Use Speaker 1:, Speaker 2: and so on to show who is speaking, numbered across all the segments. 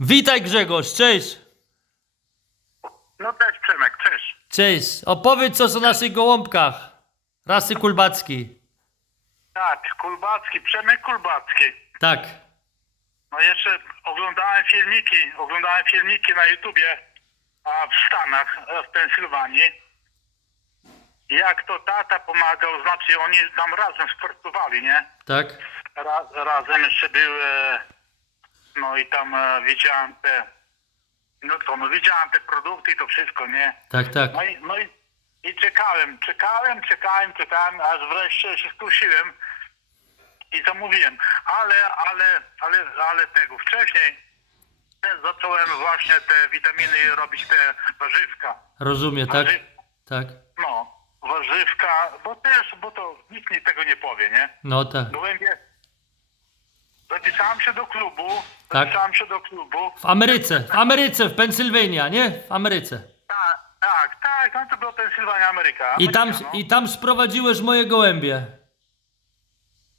Speaker 1: Witaj Grzegorz, cześć.
Speaker 2: No cześć Przemek, cześć.
Speaker 1: Cześć. Opowiedz coś o naszych gołąbkach. Rasy kulbackiej.
Speaker 2: Tak, Kulbacki, Przemek Kulbacki.
Speaker 1: Tak.
Speaker 2: No jeszcze oglądałem filmiki, oglądałem filmiki na YouTubie a w Stanach, w Pensylwanii. Jak to tata pomagał, znaczy oni tam razem sportowali, nie?
Speaker 1: Tak.
Speaker 2: Ra, razem jeszcze były, no i tam e, widziałem te, no to, no widziałem te produkty i to wszystko, nie?
Speaker 1: Tak, tak.
Speaker 2: No i, no i, i czekałem, czekałem, czekałem, czekałem, aż wreszcie się skusiłem i zamówiłem. Ale, ale, ale, ale tego wcześniej zacząłem właśnie te witaminy robić, te warzywka.
Speaker 1: Rozumiem, tak? Tak.
Speaker 2: No, warzywka, bo też, bo to nikt mi tego nie powie, nie?
Speaker 1: No tak.
Speaker 2: Gołębie. Zapisałem się do klubu,
Speaker 1: Tak.
Speaker 2: zapisałem się do klubu.
Speaker 1: W Ameryce, w Ameryce, w Pensylwania, nie? W Ameryce.
Speaker 2: Tak, tak, tak, no to była Pensylwania, Ameryka.
Speaker 1: I tam,
Speaker 2: Amerykano.
Speaker 1: I tam sprowadziłeś moje gołębie.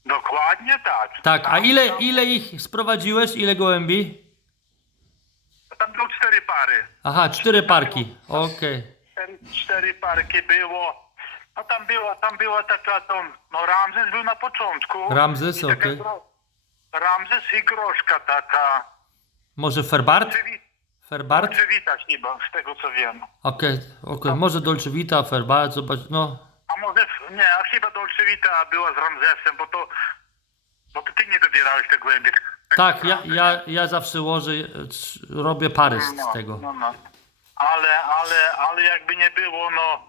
Speaker 2: Dokładnie tak.
Speaker 1: Tak, a
Speaker 2: Tam-
Speaker 1: ile,
Speaker 2: tam-
Speaker 1: ile ich sprowadziłeś? Ile gołębi?
Speaker 2: Tam było cztery pary.
Speaker 1: Aha, cztery parki. Okej.
Speaker 2: Cztery, cztery parki było. A tam była, tam była taka, to, no Ramzes był na początku.
Speaker 1: Ramzes,
Speaker 2: I taka
Speaker 1: okej.
Speaker 2: gro- Ramzes i groszka taka.
Speaker 1: Może Ferbart? Ferbart?
Speaker 2: przewitać chyba, z tego co wiem.
Speaker 1: Okej, okej. Może Dolce Vita, Ferbart, zobacz, no.
Speaker 2: A może, nie, a chyba Dolce Vita była z Ramzesem, bo to, bo to ty nie dobierałeś te głębie.
Speaker 1: Tak, ja, ja, ja zawsze łożę, e, robię pary z
Speaker 2: No,
Speaker 1: tego.
Speaker 2: No, no. Ale, ale, ale jakby nie było, no,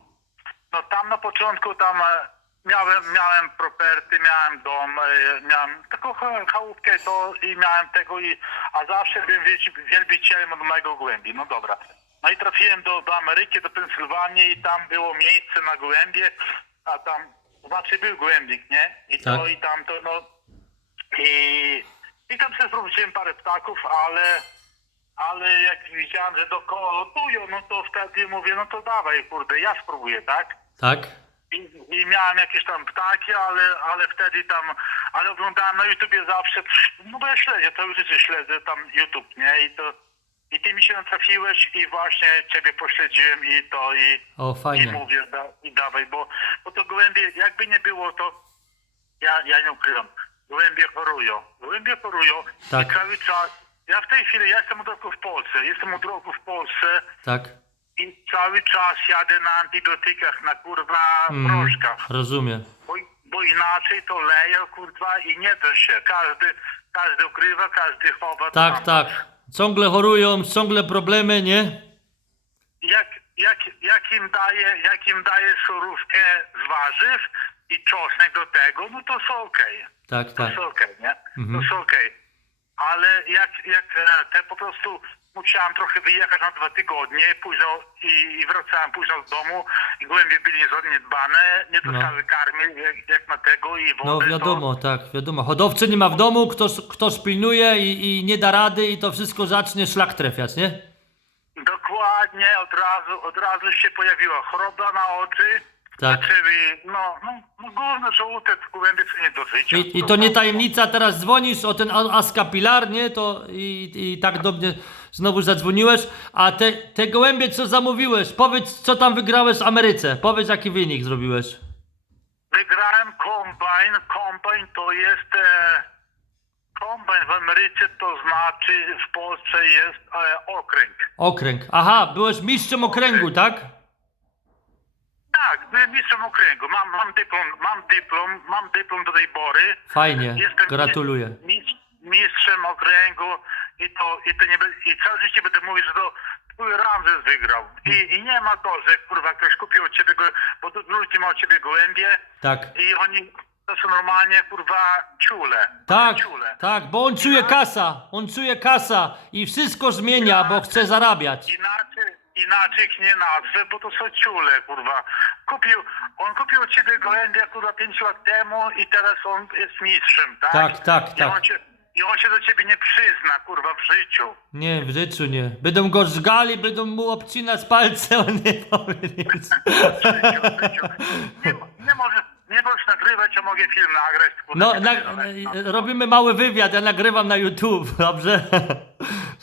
Speaker 2: no tam na początku tam e, miałem, miałem property, miałem dom, e, miałem taką cha- chałupkę to i miałem tego i, a zawsze byłem wielbi- wielbicielem od mojego głębi. No dobra. No i trafiłem do, do Ameryki, do Pensylwanii i tam było miejsce na gołębie, a tam, znaczy był głębik, nie? I to
Speaker 1: Tak.
Speaker 2: i tam to, no, i, i tam sobie sprawdziłem parę ptaków, ale ale jak widziałem, że dookoła lotują, no to wtedy mówię, no to dawaj, kurde, ja spróbuję, tak?
Speaker 1: Tak?
Speaker 2: I, I miałem jakieś tam ptaki, ale, ale wtedy tam, ale oglądałem na YouTubie zawsze, no bo ja śledzę, całe życie śledzę tam YouTube, nie? I to, i ty mi się natrafiłeś i właśnie ciebie pośledziłem i to, i,
Speaker 1: O,
Speaker 2: i
Speaker 1: fajnie.
Speaker 2: mówię, da, i dawaj, bo, bo to gołębie, jakby nie było, to ja, ja nie ukrywam, gołębie chorują, gołębie chorują
Speaker 1: Tak.
Speaker 2: i cały czas, ja w tej chwili, ja jestem od roku w Polsce, jestem od roku w Polsce
Speaker 1: Tak?
Speaker 2: I cały czas jadę na antybiotykach, na kurwa
Speaker 1: Mm,
Speaker 2: proszkach,
Speaker 1: rozumiem.
Speaker 2: bo, bo inaczej to leje, kurwa, i nie da się, każdy, każdy ukrywa, każdy chowa.
Speaker 1: Tak,
Speaker 2: tam.
Speaker 1: tak. Ciągle chorują, ciągle problemy, nie?
Speaker 2: jak, jak, jak, im daje, jak im daje surówkę z warzyw i czosnek do tego, no to są okej.
Speaker 1: Tak,
Speaker 2: To
Speaker 1: tak.
Speaker 2: są okej, nie?
Speaker 1: Mhm.
Speaker 2: To są okej. Ale jak, jak e, te po prostu musiałem trochę wyjechać na dwa tygodnie, późno i, i wracałem późno z domu i głębie byli zaniedbane, nie dostały karmy jak, jak na tego i wody.
Speaker 1: No wiadomo, tak, wiadomo. Hodowcy nie ma w domu, ktoś, ktoś pilnuje i, i nie da rady i to wszystko zacznie szlak trafiać, nie?
Speaker 2: To dokładnie od razu, od razu się pojawiła choroba na oczy.
Speaker 1: Tak.
Speaker 2: Zaczęli, no, no, no gówno żółte, głębie co nie do życia.
Speaker 1: I, I to nie tajemnica, teraz dzwonisz o ten askapilar, nie? To i, i tak do mnie znowu zadzwoniłeś. A te, te gołębie, co zamówiłeś, powiedz, co tam wygrałeś w Ameryce. Powiedz, jaki wynik zrobiłeś.
Speaker 2: Wygrałem kombajn. Kombajn to jest... E, kombajn w Ameryce to znaczy w Polsce jest e, okręg.
Speaker 1: Okręg. Aha, byłeś mistrzem okręgu, tak?
Speaker 2: Tak, byłem mistrzem okręgu. Mam, mam dyplom, mam dyplom, mam dyplom do tej pory.
Speaker 1: Fajnie,
Speaker 2: Jestem
Speaker 1: gratuluję.
Speaker 2: mis- Mistrzem okręgu i to, i to nie be- i całe życie będę mówił, że to twój Ramzes wygrał. I, I nie ma to, że kurwa ktoś kupił od ciebie go, bo to ludzie ma od ciebie gołębie
Speaker 1: Tak.
Speaker 2: i oni to są normalnie kurwa ciule.
Speaker 1: Tak,
Speaker 2: Ciule.
Speaker 1: tak, bo on czuje kasa, on czuje kasa i wszystko zmienia, bo chce zarabiać.
Speaker 2: Inaczej, inaczej nie nazwę, bo to są ciule, kurwa. Kupił, on kupił od ciebie gołębia, kurwa, 5 lat temu i teraz on jest mistrzem, tak?
Speaker 1: Tak, tak,
Speaker 2: I
Speaker 1: tak.
Speaker 2: On cię, I on się do ciebie nie przyzna, kurwa, w życiu.
Speaker 1: Nie, w życiu nie. Będą go żgali, będą mu obcinać palce, on nie powie nic.
Speaker 2: W życiu, w życiu. Nie, nie, możesz, nie możesz nagrywać, a mogę film nagrać. kurwa,
Speaker 1: No, na,
Speaker 2: no.
Speaker 1: robimy mały wywiad, ja nagrywam na YouTube, dobrze?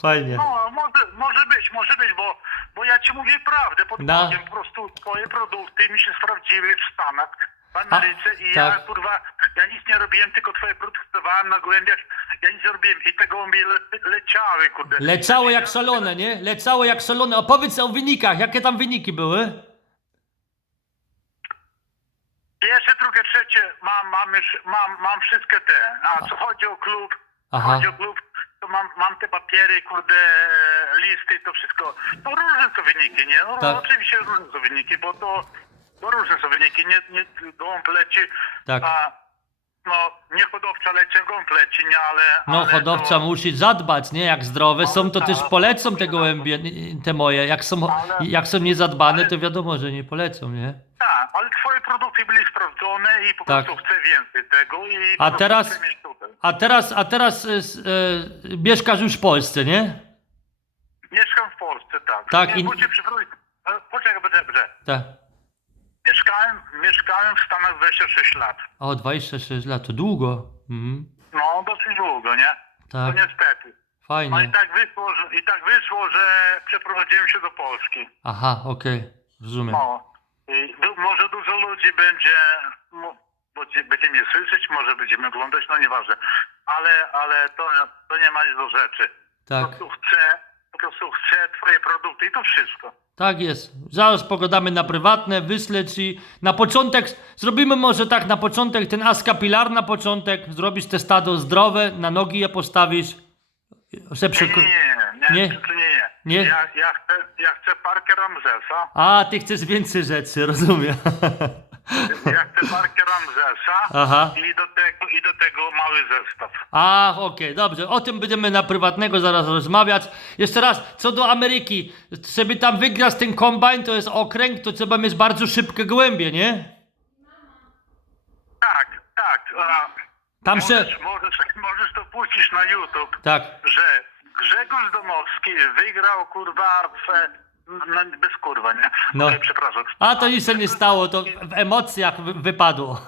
Speaker 1: Fajnie.
Speaker 2: No, może, może być, może być, bo, bo ja ci mówię prawdę, podpowiem po prostu twoje produkty mi się sprawdziły w Stanach, w Ameryce i ja
Speaker 1: tak.
Speaker 2: kurwa, ja nic nie robiłem, tylko twoje produkty dawałem na gołębiach, ja nic nie robiłem i te gołębie le, leciały, kurde.
Speaker 1: Leciało jak szalone, nie? Leciało jak szalone. Opowiedz o wynikach. Jakie tam wyniki były?
Speaker 2: Pierwsze, drugie, trzecie, mam, mam już, mam, mam wszystkie te, a co chodzi o klub,
Speaker 1: Aha.
Speaker 2: chodzi o klub, mam, mam te papiery, kurde, listy i to wszystko. No różne są wyniki, nie? No
Speaker 1: Tak.
Speaker 2: oczywiście różne są wyniki, bo to, bo różne są wyniki, nie, nie gołąb leci,
Speaker 1: Tak.
Speaker 2: a no nie hodowca leci, gołąb leci, nie, ale...
Speaker 1: No,
Speaker 2: ale
Speaker 1: hodowca
Speaker 2: to,
Speaker 1: musi zadbać, nie? Jak zdrowe są, to też polecą te gołębie, te moje. Jak są, jak są niezadbane, to wiadomo, że nie polecą, nie?
Speaker 2: Produkty byli sprawdzone i po
Speaker 1: Tak.
Speaker 2: prostu chcę więcej tego i po
Speaker 1: A
Speaker 2: prostu
Speaker 1: teraz-
Speaker 2: chcę mieć tutaj.
Speaker 1: A teraz, a teraz s- e, mieszkasz już w Polsce, nie?
Speaker 2: Mieszkam w Polsce, tak.
Speaker 1: Tak,
Speaker 2: Nie,
Speaker 1: i-
Speaker 2: cię przeprosić. E, Poczekaj, poczekaj, poczekaj.
Speaker 1: Tak.
Speaker 2: Mieszkałem, mieszkałem w Stanach 26 lat.
Speaker 1: O, 26 lat, to długo. Mhm.
Speaker 2: No, dosyć długo, nie?
Speaker 1: Tak,
Speaker 2: No niestety. No i
Speaker 1: fajnie.
Speaker 2: tak wyszło, że, i tak wyszło, że przeprowadziłem się do Polski.
Speaker 1: Aha, okej, rozumiem.
Speaker 2: No. Du, może dużo ludzi będzie, mo- będzie, mnie słyszeć, może będziemy oglądać, no nieważne. Ale, ale to, to nie ma nic do rzeczy.
Speaker 1: Tak,
Speaker 2: Po prostu chcę, po prostu chcę twoje produkty i to wszystko.
Speaker 1: tak jest. Zaraz pogadamy na prywatne, wyślę ci. Na początek, zrobimy może tak, na początek ten askapilar na początek, zrobisz te stado zdrowe, na nogi je postawisz.
Speaker 2: Nie, nie, nie, nie,
Speaker 1: Nie?
Speaker 2: nie, nie, nie.
Speaker 1: Nie?
Speaker 2: Ja, ja, chcę, ja chcę parkę Ramzesa.
Speaker 1: A, ty chcesz więcej rzeczy, rozumiem.
Speaker 2: Ja chcę parkę Ramzesa
Speaker 1: Aha.
Speaker 2: i do tego, i do tego mały zestaw.
Speaker 1: A, okej, dobrze. O tym będziemy na prywatnego zaraz rozmawiać. Jeszcze raz, co do Ameryki. Żeby tam wygrać ten kombajn, to jest okręg, to trzeba mieć bardzo szybkie gołębie, nie?
Speaker 2: Tak, tak. A,
Speaker 1: Tam się...
Speaker 2: możesz, możesz, możesz to puścić na YouTube,
Speaker 1: Tak,
Speaker 2: że Grzegorz Domowski wygrał kurwa w, no, bez kurwa, nie?
Speaker 1: No.
Speaker 2: Przepraszam.
Speaker 1: a to nic się nie stało, to w emocjach wy- wypadło.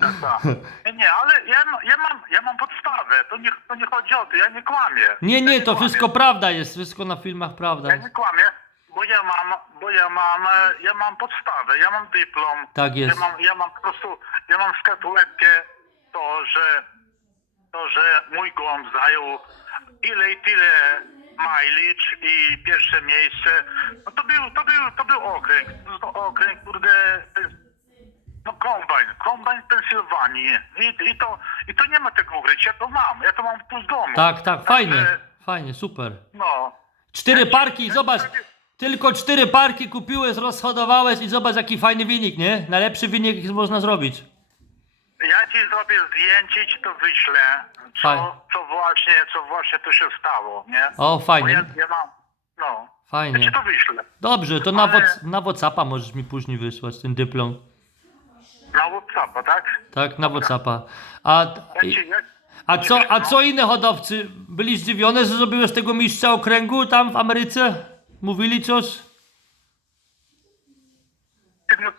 Speaker 2: Tak, tak. Nie, Nie, ale ja, ma- ja, mam, ja mam podstawę. To nie, to nie chodzi o to, ja nie kłamię.
Speaker 1: Nie,
Speaker 2: ja
Speaker 1: nie, to
Speaker 2: kłamię.
Speaker 1: wszystko prawda jest, wszystko na filmach prawda
Speaker 2: Ja
Speaker 1: jest.
Speaker 2: nie kłamię, bo ja mam, bo ja mam, e, ja mam podstawę, ja mam dyplom.
Speaker 1: Tak jest.
Speaker 2: Ja mam, ja mam po prostu, ja mam statuetkę to, że to, że mój gołąb zajął ile i tyle mileage i pierwsze miejsce, no to był, to był, to był okręg, to okręg, kurde, no kombajn, kombajn Pensylwanii I, i to, i to nie ma tego ukryć, ja to mam, ja to mam tu z domu.
Speaker 1: Tak, tak, fajnie,
Speaker 2: Także,
Speaker 1: fajnie, super.
Speaker 2: No,
Speaker 1: Cztery parki, zobacz, tylko cztery parki kupiłeś, rozhodowałeś i zobacz jaki fajny wynik, nie? Najlepszy wynik jaki można zrobić.
Speaker 2: Ja ci zrobię zdjęcie i ci to wyślę,
Speaker 1: Fajnie.
Speaker 2: co, co właśnie, co właśnie tu się stało, nie?
Speaker 1: O,
Speaker 2: Bo ja,
Speaker 1: fajnie,
Speaker 2: ja mam, no, ja
Speaker 1: fajnie.
Speaker 2: ci to wyślę.
Speaker 1: Dobrze, to na,
Speaker 2: Ale-
Speaker 1: Whats- na Whatsappa możesz mi później wysłać ten dyplom.
Speaker 2: Na Whatsappa, tak?
Speaker 1: Tak, na Whatsappa. A,
Speaker 2: Ja ci, ja,
Speaker 1: a, co, a co inne hodowcy? Byli zdziwione, że zrobiłeś tego mistrza okręgu tam w Ameryce? Mówili coś?
Speaker 2: no,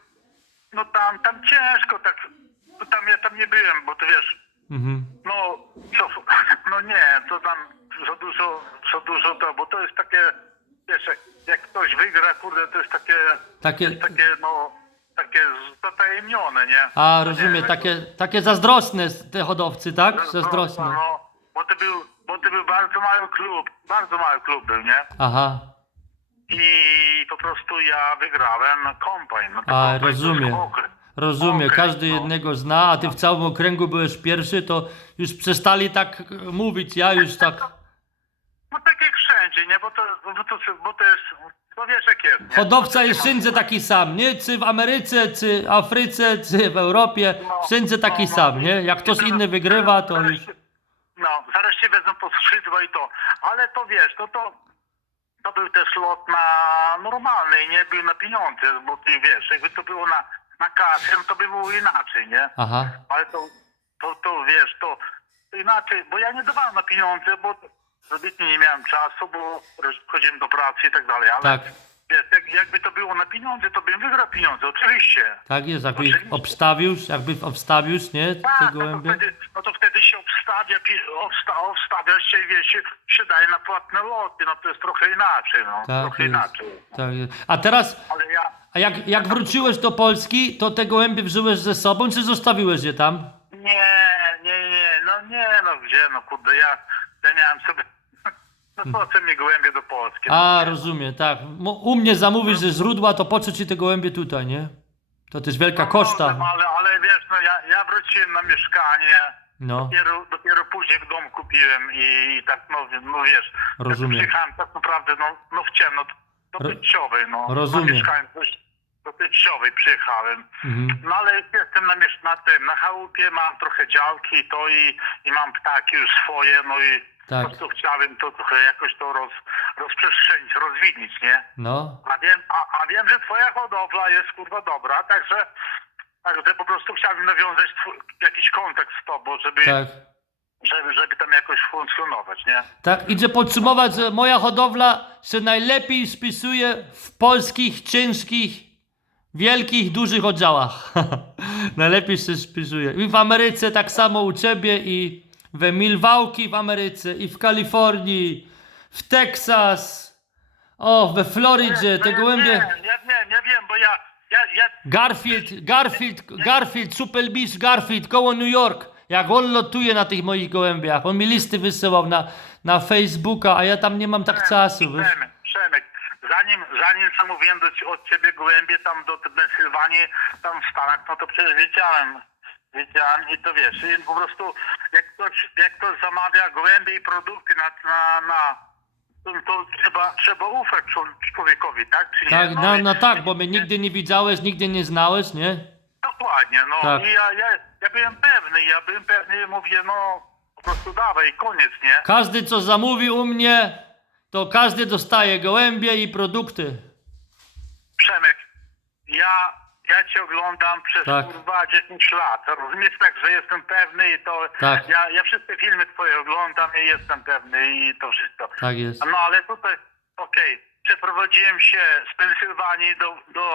Speaker 2: no tam, tam ciężko tak, no tam ja tam nie byłem, bo ty wiesz,
Speaker 1: Mhm.
Speaker 2: no, co, no nie, to tam za dużo, za dużo to, bo to jest takie, wiesz, jak, jak ktoś wygra, kurde, to jest takie,
Speaker 1: Takie,
Speaker 2: takie, no, takie zatajemnione, nie?
Speaker 1: a rozumiem,
Speaker 2: Nie,
Speaker 1: takie, takie zazdrosne te hodowcy, tak? Zazdrosne.
Speaker 2: No, bo to był, bo to był bardzo mały klub, bardzo mały klub był, nie?
Speaker 1: Aha,
Speaker 2: I po prostu ja wygrałem kombajn. No to
Speaker 1: A,
Speaker 2: kombajn to jest
Speaker 1: rozumiem.
Speaker 2: okręg.
Speaker 1: Rozumiem,
Speaker 2: Okej,
Speaker 1: każdy
Speaker 2: no.
Speaker 1: jednego zna, a ty w całym okręgu byłeś pierwszy, to już przestali tak e, mówić, ja już tak...
Speaker 2: No tak jak wszędzie, nie? Bo to, bo to, bo to jest, bo wiesz jak jest, nie?
Speaker 1: Hodowca jest wszędzie taki sam, nie? Czy w Ameryce, czy Afryce, czy w Europie, wszędzie taki sam, nie? Jak ktoś inny wygrywa, to już...
Speaker 2: No, zaraz się wezmą pod skrzydła i to. Ale to wiesz, to to, to był też lot na normalny i nie był na pieniądze, bo ty wiesz, jakby to było na, na kasę, no to by było inaczej, nie?
Speaker 1: Aha,
Speaker 2: Ale to, to, to wiesz, to, to inaczej, bo ja nie dawałem na pieniądze, bo zbytnio nie miałem czasu, bo chodziłem do pracy i tak dalej, ale
Speaker 1: tak.
Speaker 2: wiesz, jak, jakby to było na pieniądze, to bym wygrał pieniądze, oczywiście.
Speaker 1: Tak jest, jakby
Speaker 2: Oczywiście.
Speaker 1: obstawił, jakby obstawił, nie?
Speaker 2: Tak,
Speaker 1: Te
Speaker 2: no to, wtedy, no to wtedy się obstawia, obsta, obstawia się i wiecie, się daje na płatne loty, no to jest trochę inaczej, no,
Speaker 1: Tak
Speaker 2: trochę
Speaker 1: jest.
Speaker 2: inaczej.
Speaker 1: Tak jest. A teraz,
Speaker 2: Ale
Speaker 1: a jak, jak wróciłeś do Polski, to te gołębie wziąłeś ze sobą, czy zostawiłeś je tam?
Speaker 2: nie, nie, nie, no nie, no gdzie, no kurde, ja, ja miałem sobie, no po co mi gołębie do Polski? no?
Speaker 1: A, rozumiem, tak. Mo- U mnie zamówisz ze źródła, to po co ci te gołębie tutaj, nie? To też wielka
Speaker 2: No,
Speaker 1: koszta.
Speaker 2: no, Ale, ale wiesz, no ja, ja wróciłem na mieszkanie,
Speaker 1: No,
Speaker 2: dopiero, dopiero później dom kupiłem i, i tak, no, no wiesz,
Speaker 1: Rozumiem.
Speaker 2: jak przyjechałem tak naprawdę, no, no w ciemno, do
Speaker 1: Ro-
Speaker 2: no,
Speaker 1: rozumiem.
Speaker 2: na mieszkanie dość- teściowej przyjechałem.
Speaker 1: mhm.
Speaker 2: No ale jestem na, na tym, na chałupie, mam trochę działki i to i, i mam ptaki już swoje, no i
Speaker 1: Tak.
Speaker 2: po prostu chciałem to trochę jakoś to roz, rozprzestrzenić, rozwidnić, nie?
Speaker 1: no,
Speaker 2: A wiem, a, a wiem, że twoja hodowla jest kurwa dobra, także, także po prostu chciałbym nawiązać twój, jakiś kontakt z tobą, żeby,
Speaker 1: tak.
Speaker 2: żeby, żeby tam jakoś funkcjonować, nie?
Speaker 1: Tak, idzie podsumować, że moja hodowla się najlepiej spisuje w polskich, ciężkich, wielkich, dużych oddziałach. najlepiej się spisuje. I w Ameryce tak samo u ciebie, i we Milwaukee w Ameryce, i w Kalifornii, w Teksas, o, we Florydzie, te gołębie.
Speaker 2: Wiem, ja wiem, ja wiem, bo ja, ja, ja
Speaker 1: Garfield, Garfield, Garfield, Super Beast Garfield, koło New York. Jak on lotuje na tych moich gołębiach. On mi listy wysyłał na, na Facebooka, a ja tam nie mam tak czasu. Wiesz?
Speaker 2: Przemek, Zanim, zanim zamówiłem do, od ciebie gołębie tam do Pensylwanii, tam w Stanach, no to przecież wiedziałem, wiedziałem i to wiesz, i po prostu jak ktoś, jak ktoś zamawia gołębie i produkty na, na, na to, trzeba, trzeba ufać czł- człowiekowi, tak? Czy nie?
Speaker 1: Tak, no,
Speaker 2: i-
Speaker 1: no tak, bo mnie nigdy nie widziałeś, nigdy nie znałeś, nie?
Speaker 2: Dokładnie, no
Speaker 1: Tak.
Speaker 2: i ja, ja, ja byłem pewny, ja byłem pewny, mówię, no po prostu dawaj, koniec, nie?
Speaker 1: Każdy, co zamówi u mnie, to każdy dostaje gołębie i produkty.
Speaker 2: Przemek, ja, ja cię oglądam przez
Speaker 1: Tak.
Speaker 2: kurwa 10 lat. Rozumiesz tak, że jestem pewny i to.
Speaker 1: Tak.
Speaker 2: Ja, ja wszystkie filmy twoje oglądam i jestem pewny i to wszystko.
Speaker 1: Tak jest.
Speaker 2: No ale tutaj, okej, przeprowadziłem się z Pensylwanii do, do,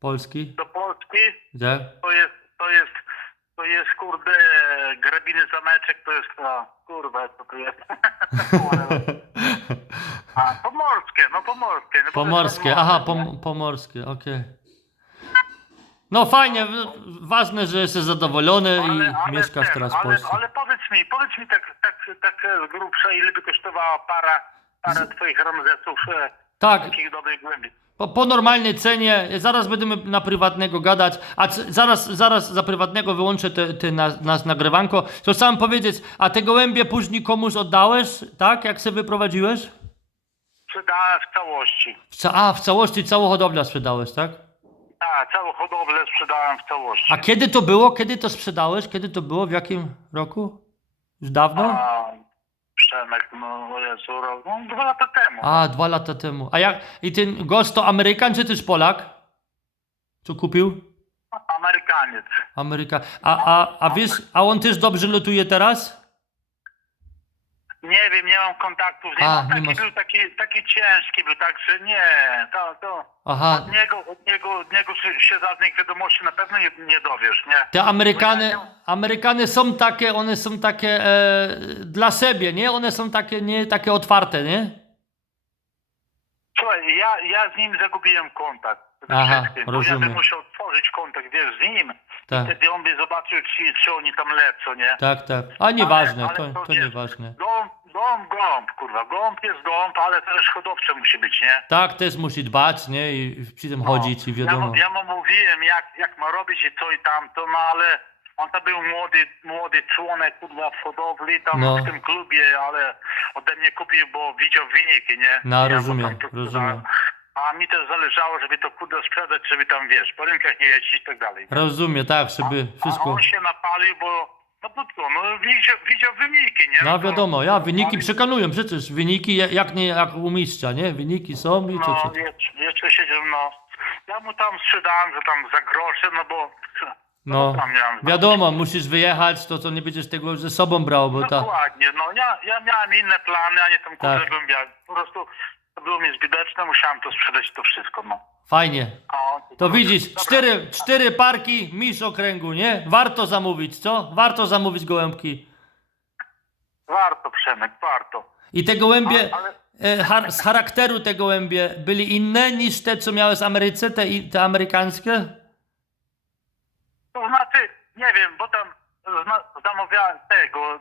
Speaker 1: Polski?
Speaker 2: do Polski.
Speaker 1: Gdzie?
Speaker 2: To jest, to jest, to jest kurde grabiny zameczek, to jest no, kurwa, co to jest? A, pomorskie, no pomorskie. No,
Speaker 1: Pomorskie, aha, pom pomorskie, okej. No fajnie, w- ważne, że jesteś zadowolony i mieszkasz
Speaker 2: ten,
Speaker 1: teraz w
Speaker 2: ale,
Speaker 1: Polsce.
Speaker 2: Ale powiedz mi, powiedz mi tak, tak, tak z grubsza, ile by kosztowała para, para twoich ramzesów, e,
Speaker 1: Tak,
Speaker 2: takich dobrych głębi?
Speaker 1: po, po normalnej cenie, zaraz będziemy na prywatnego gadać, a c- zaraz, zaraz za prywatnego wyłączę te, te nas, nas nagrywanko. To chciałem powiedzieć, a te gołębie później komuś oddałeś, tak, jak się wyprowadziłeś?
Speaker 2: Sprzedałem w całości.
Speaker 1: W ca- a, w całości całą hodowlę sprzedałeś, tak?
Speaker 2: Tak, całą hodowlę sprzedałem w całości.
Speaker 1: A kiedy to było? Kiedy to sprzedałeś? Kiedy to było? W jakim roku? Już dawno?
Speaker 2: A, Przemek, no Jezu, no, dwa lata temu.
Speaker 1: A, dwa lata temu. A jak, i ten gość to Amerykan czy też Polak? Co kupił?
Speaker 2: Amerykaniec.
Speaker 1: Ameryka. A, a, a wiesz, a on też dobrze lotuje teraz?
Speaker 2: Nie wiem, nie mam kontaktów z nim.
Speaker 1: A,
Speaker 2: On
Speaker 1: nie
Speaker 2: taki
Speaker 1: masz-
Speaker 2: był taki, taki ciężki był, także nie, to, to
Speaker 1: Aha.
Speaker 2: od niego, od niego, od niego się, się żadnych wiadomości na pewno nie, nie dowiesz, nie?
Speaker 1: Te Amerykany, Amerykany są takie, one są takie e, dla siebie, nie? One są takie, nie, takie otwarte, nie?
Speaker 2: Słuchaj, ja, ja z nim zagubiłem kontakt. przede
Speaker 1: Aha,
Speaker 2: wszystkim, Bo ja
Speaker 1: rozumiem.
Speaker 2: bym musiał tworzyć kontakt, wiesz, z nim.
Speaker 1: Tak,
Speaker 2: Wtedy on by zobaczył, czy, czy oni tam lecą, nie?
Speaker 1: tak, tak. A nieważne,
Speaker 2: ale
Speaker 1: to,
Speaker 2: to
Speaker 1: to
Speaker 2: wiesz,
Speaker 1: nieważne.
Speaker 2: Gąb, gąb, gąb, kurwa. Gąb jest gąb, ale też hodowcze musi być, nie?
Speaker 1: Tak, też musi dbać, nie? I przy tym chodzić i
Speaker 2: Ja,
Speaker 1: wiadomo.
Speaker 2: mu- ja mu mówiłem, jak, jak ma robić i co i tamto, no ale on to był młody, młody członek, kurwa, w hodowli tam
Speaker 1: No.
Speaker 2: w tym klubie, ale ode mnie kupił, bo widział wyniki, nie?
Speaker 1: No,
Speaker 2: Ja
Speaker 1: rozumiem,
Speaker 2: tam
Speaker 1: rozumiem.
Speaker 2: sprzedałem. A mi też zależało, żeby to kurde sprzedać, żeby tam, wiesz, po rynkach nie jeździć i tak dalej.
Speaker 1: Rozumiem, tak, żeby
Speaker 2: A
Speaker 1: wszystko...
Speaker 2: on się napalił, bo, no bo co, no widział, widział wyniki, nie?
Speaker 1: No
Speaker 2: to-
Speaker 1: wiadomo, ja, wyniki przekanują, przecież wyniki ja- jak nie jak u mistrza, nie? Wyniki są i
Speaker 2: No,
Speaker 1: co?
Speaker 2: jeszcze, jeszcze siedział, no. Ja mu tam sprzedałem, że tam za grosze, no bo...
Speaker 1: No,
Speaker 2: tam miałem-
Speaker 1: wiadomo, musisz wyjechać, to co nie będziesz tego ze sobą brał, bo ta...
Speaker 2: Dokładnie, no ja, ja miałem inne plany, a nie tam kurde
Speaker 1: Tak.
Speaker 2: głębia. Po prostu było mi zbyteczne, musiałem to sprzedać to wszystko, no.
Speaker 1: Fajnie. To widzisz,
Speaker 2: Dobra.
Speaker 1: cztery, cztery parki, mistrz okręgu, nie? Warto zamówić, co? Warto zamówić gołębki.
Speaker 2: Warto, Przemek, warto.
Speaker 1: I te gołębie,
Speaker 2: Ale-
Speaker 1: e, char- z charakteru te gołębie byli inne niż te, co miałeś w Ameryce, te, i- te amerykańskie?
Speaker 2: To znaczy, nie wiem, bo tam zna, zamawiałem tego,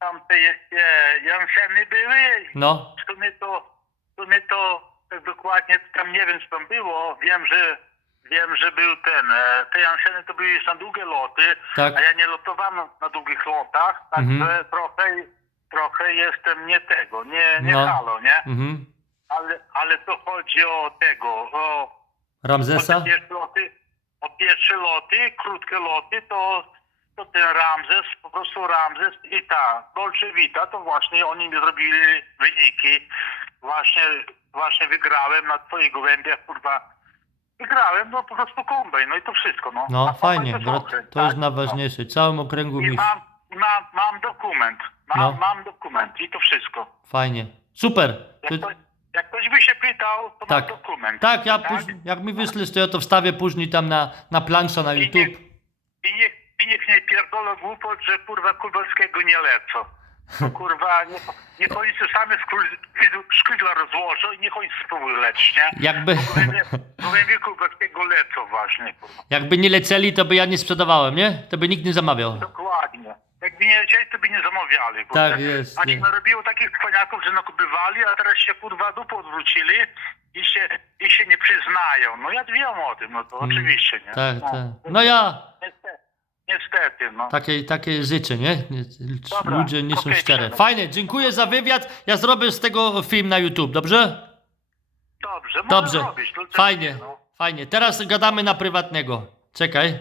Speaker 2: tam te je- je- Janszeny były,
Speaker 1: No,
Speaker 2: w sumie to, sumie to tak dokładnie tam nie wiem co tam było, wiem, że wiem, że był ten, e, te Janszeny to były już na długie loty,
Speaker 1: Tak.
Speaker 2: a ja nie lotowałem na, długich lotach, także
Speaker 1: Mhm.
Speaker 2: trochę, trochę jestem nie tego, nie, nie
Speaker 1: No.
Speaker 2: halo, nie?
Speaker 1: mhm.
Speaker 2: Ale, ale to chodzi o tego, o, o
Speaker 1: Ramzesa?
Speaker 2: te pierwsze loty, o pierwsze loty, krótkie loty, to, to ten Ramzes, po prostu Ramzes i ta Dolce Vita, to właśnie oni mi zrobili wyniki. Właśnie, właśnie wygrałem na twoich gołębiach, kurwa. Wygrałem, no po prostu kombej, no i to wszystko, no.
Speaker 1: No,
Speaker 2: A
Speaker 1: fajnie,
Speaker 2: okręt,
Speaker 1: to jest
Speaker 2: tak?
Speaker 1: najważniejsze. W całym okręgu.
Speaker 2: I
Speaker 1: mistrz.
Speaker 2: mam, mam, mam dokument, mam,
Speaker 1: No.
Speaker 2: mam dokument i to wszystko.
Speaker 1: Fajnie. Super. To,
Speaker 2: Jak, ktoś, jak ktoś by się pytał, to
Speaker 1: Tak.
Speaker 2: mam dokument.
Speaker 1: tak, ja później, jak mi wyślesz, to ja to wstawię później tam na, na plansza na
Speaker 2: I
Speaker 1: YouTube.
Speaker 2: niech, i niech, i niech nie pierdolą głupot, że kurwa Kubelskiego nie lecą. Kurwa, niech, niech oni same skrzydła- skrzydła rozłożą i niech oni spróbują lecieć, nie?
Speaker 1: Jakby,
Speaker 2: Gołębie Kubelskiego lecą właśnie, kurwa.
Speaker 1: jakby nie leceli, to by ja nie sprzedawałem, nie? To by nikt nie zamawiał.
Speaker 2: Dokładnie. Jakby nie lecieli, to by nie zamawiali, kurwa.
Speaker 1: Tak jest,
Speaker 2: A się
Speaker 1: jest.
Speaker 2: narobiło takich cwaniaków, że nakupywali, a teraz się kurwa dupą odwrócili i się, i się nie przyznają. No ja wiem o tym, no to oczywiście, nie?
Speaker 1: Tak,
Speaker 2: no.
Speaker 1: tak. No ja,
Speaker 2: Niestety, niestety no.
Speaker 1: takie, takie życzę, nie?
Speaker 2: Dobra,
Speaker 1: Ludzie nie są
Speaker 2: okej,
Speaker 1: szczere.
Speaker 2: Przemek.
Speaker 1: Fajnie, dziękuję za wywiad. Ja zrobię z tego film na YouTube, dobrze?
Speaker 2: Dobrze,
Speaker 1: Dobrze.
Speaker 2: Robić, to-
Speaker 1: Fajnie,
Speaker 2: no.
Speaker 1: fajnie. Teraz gadamy na prywatnego. Czekaj.